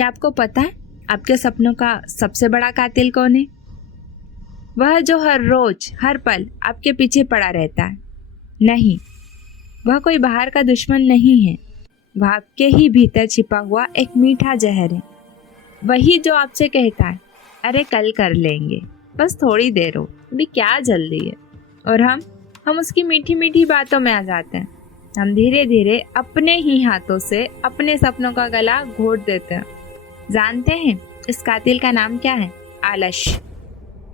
क्या आपको पता है आपके सपनों का सबसे बड़ा कातिल कौन है? वह जो हर रोज हर पल आपके पीछे पड़ा रहता है। नहीं, वह कोई बाहर का दुश्मन नहीं है, वह आपके ही भीतर छिपा हुआ एक मीठा जहर है। वही जो आपसे कहता है, अरे कल कर लेंगे, बस थोड़ी देर हो, अभी क्या जल्दी है। और हम उसकी मीठी मीठी बातों में आ जाते हैं। हम धीरे धीरे अपने ही हाथों से अपने सपनों का गला घोट देते हैं। जानते हैं इस कातिल का नाम क्या है? आलस्य।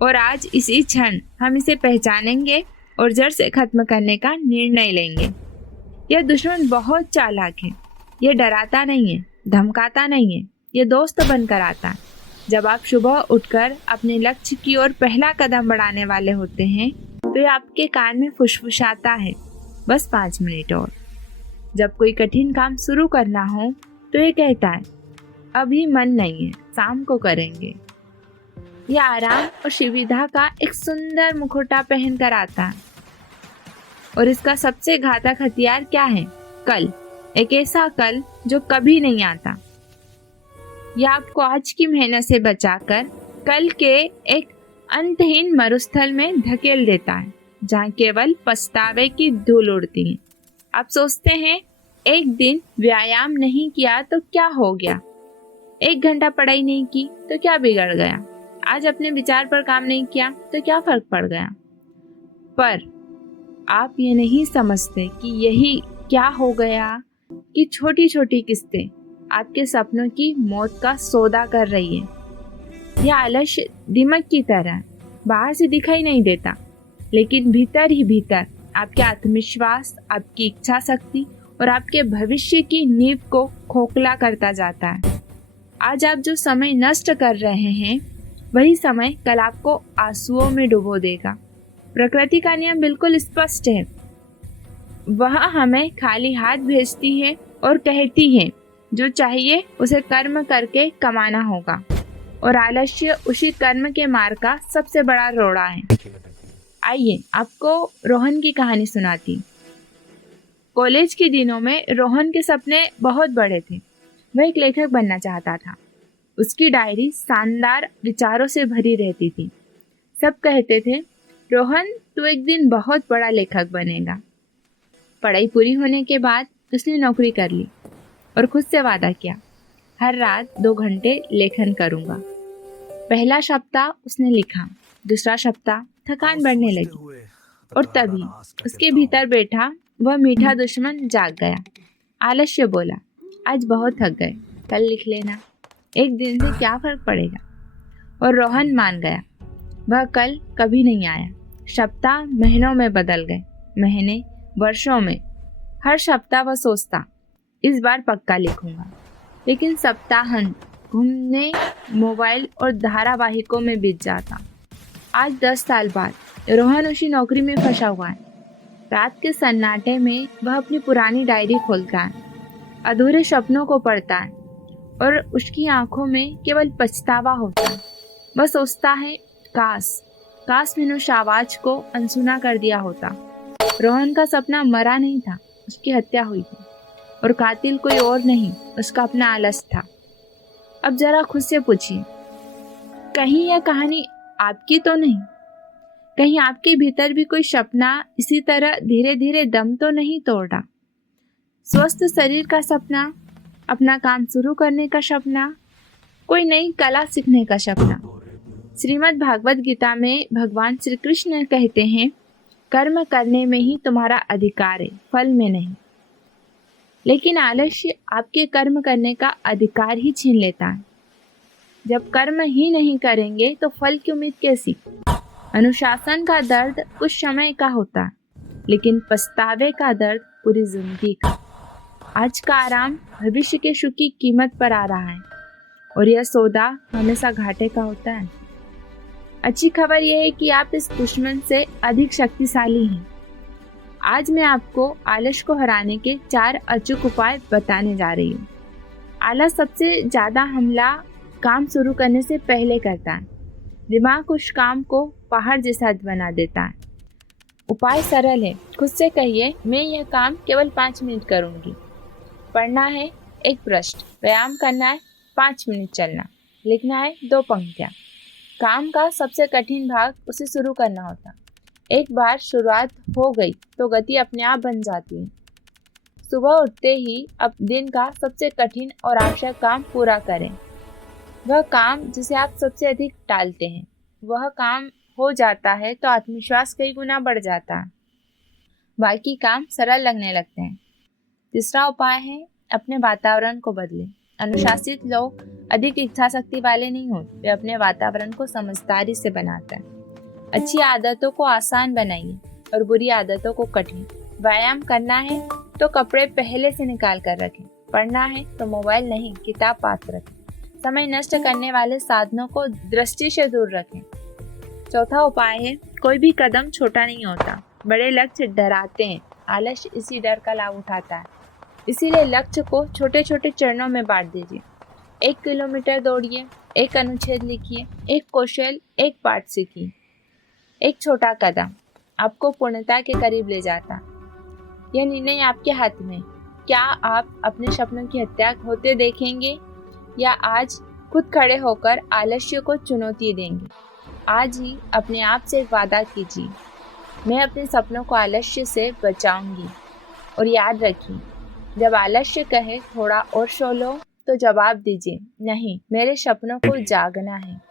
और आज इसी क्षण हम इसे पहचानेंगे और जड़ से खत्म करने का निर्णय लेंगे। यह दुश्मन बहुत चालाक है। यह डराता नहीं है, धमकाता नहीं है, यह दोस्त बनकर आता है। जब आप सुबह उठकर अपने लक्ष्य की ओर पहला कदम बढ़ाने वाले होते हैं तो यह आपके कान में फुसफुसाता है, बस 5 मिनट और। जब कोई कठिन काम शुरू करना हो तो ये कहता है, अभी मन नहीं है, शाम को करेंगे। यह आराम और सुविधा का एक सुंदर मुखौटा पहन कर आता है। और इसका सबसे घातक हथियार क्या है? कल। एक ऐसा कल जो कभी नहीं आता। यह आपको आज की मेहनत से बचाकर कल के एक अंतहीन मरुस्थल में धकेल देता है, जहाँ केवल पछतावे की धूल उड़ती है। आप सोचते हैं, एक दिन व्यायाम नहीं किया तो क्या हो गया? 1 घंटा पढ़ाई नहीं की तो क्या बिगड़ गया? आज अपने विचार पर काम नहीं किया तो क्या फर्क पड़ गया? पर आप ये नहीं समझते कि यही क्या हो गया कि छोटी छोटी किस्तें आपके सपनों की मौत का सौदा कर रही है। यह आलस्य दिमाग की तरह बाहर से दिखाई नहीं देता, लेकिन भीतर ही भीतर आपके आत्मविश्वास, आपकी इच्छा शक्ति और आपके भविष्य की नींव को खोखला करता जाता है। आज आप जो समय नष्ट कर रहे हैं, वही समय कल आपको आंसुओं में डुबो देगा। प्रकृति का नियम बिल्कुल स्पष्ट है। वह हमें खाली हाथ भेजती है और कहती है, जो चाहिए उसे कर्म करके कमाना होगा। और आलस्य उसी कर्म के मार का सबसे बड़ा रोड़ा है। आइए आपको रोहन की कहानी सुनाती। कॉलेज के दिनों में रोहन के सपने बहुत बड़े थे। वह एक लेखक बनना चाहता था। उसकी डायरी शानदार विचारों से भरी रहती थी। सब कहते थे, रोहन तू एक दिन बहुत बड़ा लेखक बनेगा। पढ़ाई पूरी होने के बाद उसने नौकरी कर ली और खुद से वादा किया, हर रात 2 घंटे लेखन करूंगा। पहला सप्ताह उसने लिखा, दूसरा सप्ताह थकान बढ़ने लगी और तभी उसके भीतर बैठा वह मीठा दुश्मन जाग गया। आलस्य बोला, आज बहुत थक गए, कल लिख लेना, एक दिन से क्या फर्क पड़ेगा। और रोहन मान गया। वह कल कभी नहीं आया। सप्ताह महीनों में बदल गए, महीने वर्षों में। हर सप्ताह वह सोचता, इस बार पक्का लिखूंगा। लेकिन सप्ताहांत घूमने, मोबाइल और धारावाहिकों में बीत जाता। आज 10 साल बाद रोहन उसी नौकरी में फंसा हुआ है। रात के सन्नाटे में वह अपनी पुरानी डायरी खोलता है, अधूरे सपनों को पढ़ता है और उसकी आंखों में केवल पछतावा होता है। वह सोचता है, काश मैंने उस आवाज को अनसुना कर दिया होता। रोहन का सपना मरा नहीं था, उसकी हत्या हुई थी। और कातिल कोई और नहीं, उसका अपना आलस्य था। अब जरा खुद से पूछिए, कहीं यह कहानी आपकी तो नहीं? कहीं आपके भीतर भी कोई सपना इसी तरह धीरे धीरे दम तो नहीं तोड़ा? स्वस्थ शरीर का सपना, अपना काम शुरू करने का सपना, कोई नई कला सीखने का सपना। श्रीमद् भागवत गीता में भगवान श्री कृष्ण कहते हैं, कर्म करने में ही तुम्हारा अधिकार है, फल में नहीं। लेकिन आलस्य आपके कर्म करने का अधिकार ही छीन लेता है। जब कर्म ही नहीं करेंगे तो फल की उम्मीद कैसी? अनुशासन का दर्द कुछ समय का होता है, लेकिन पछतावे का दर्द पूरी जिंदगी का। आज का आराम भविष्य के सुख की कीमत पर आ रहा है और यह सौदा हमेशा घाटे का होता है। अच्छी खबर यह है कि आप इस दुश्मन से अधिक शक्तिशाली हैं। आज मैं आपको आलस्य को हराने के 4 अचूक उपाय बताने जा रही हूँ। आलस सबसे ज्यादा हमला काम शुरू करने से पहले करता है। दिमाग उस काम को पहाड़ जैसा बना देता है। उपाय सरल है, खुद से कहिए, मैं यह काम केवल 5 मिनट करूंगी। पढ़ना है 1 पृष्ठ, व्यायाम करना है 5 मिनट चलना, लिखना है 2 पंक्तियाँ। काम का सबसे कठिन भाग उसे शुरू करना होता। एक बार शुरुआत हो गई तो गति अपने आप बन जाती है। सुबह उठते ही अब दिन का सबसे कठिन और आवश्यक काम पूरा करें। वह काम जिसे आप सबसे अधिक टालते हैं, वह काम हो जाता है तो आत्मविश्वास कई गुना बढ़ जाता है। बाकी काम सरल लगने लगते हैं। तीसरा उपाय है अपने वातावरण को बदलें। अनुशासित लोग अधिक इच्छा शक्ति वाले नहीं होते, वे अपने वातावरण को समझदारी से बनाते हैं। अच्छी आदतों को आसान बनाइए और बुरी आदतों को कठिन। व्यायाम करना है तो कपड़े पहले से निकाल कर रखें। पढ़ना है तो मोबाइल नहीं, किताब पास रखें। समय नष्ट करने वाले साधनों को दृष्टि से दूर रखें। चौथा उपाय है कोई भी कदम छोटा नहीं होता, बड़े लक्ष्य डराते हैं, आलस्य इसी डर का लाभ उठाता है। इसीलिए लक्ष्य को छोटे छोटे चरणों में बांट दीजिए। 1 किलोमीटर दौड़िए, 1 अनुच्छेद लिखिए, 1 कौशल, 1 पाठ सीखिए। एक छोटा कदम आपको पूर्णता के करीब ले जाता। यह निर्णय आपके हाथ में। क्या आप अपने सपनों की हत्या होते देखेंगे या आज खुद खड़े होकर आलस्य को चुनौती देंगे? आज ही अपने आप से एक वादा कीजिए, मैं अपने सपनों को आलस्य से बचाऊंगी। और याद रखिए, जब आलस्य कहे थोड़ा और सो लो तो जवाब दीजिए, नहीं, मेरे सपनों को जागना है।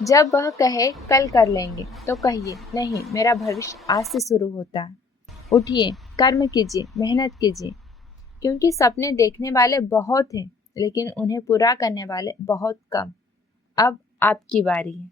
जब वह कहे कल कर लेंगे तो कहिए, नहीं, मेरा भविष्य आज से शुरू होता है। उठिए, कर्म कीजिए, मेहनत कीजिए, क्योंकि सपने देखने वाले बहुत हैं लेकिन उन्हें पूरा करने वाले बहुत कम। अब आपकी बारी है।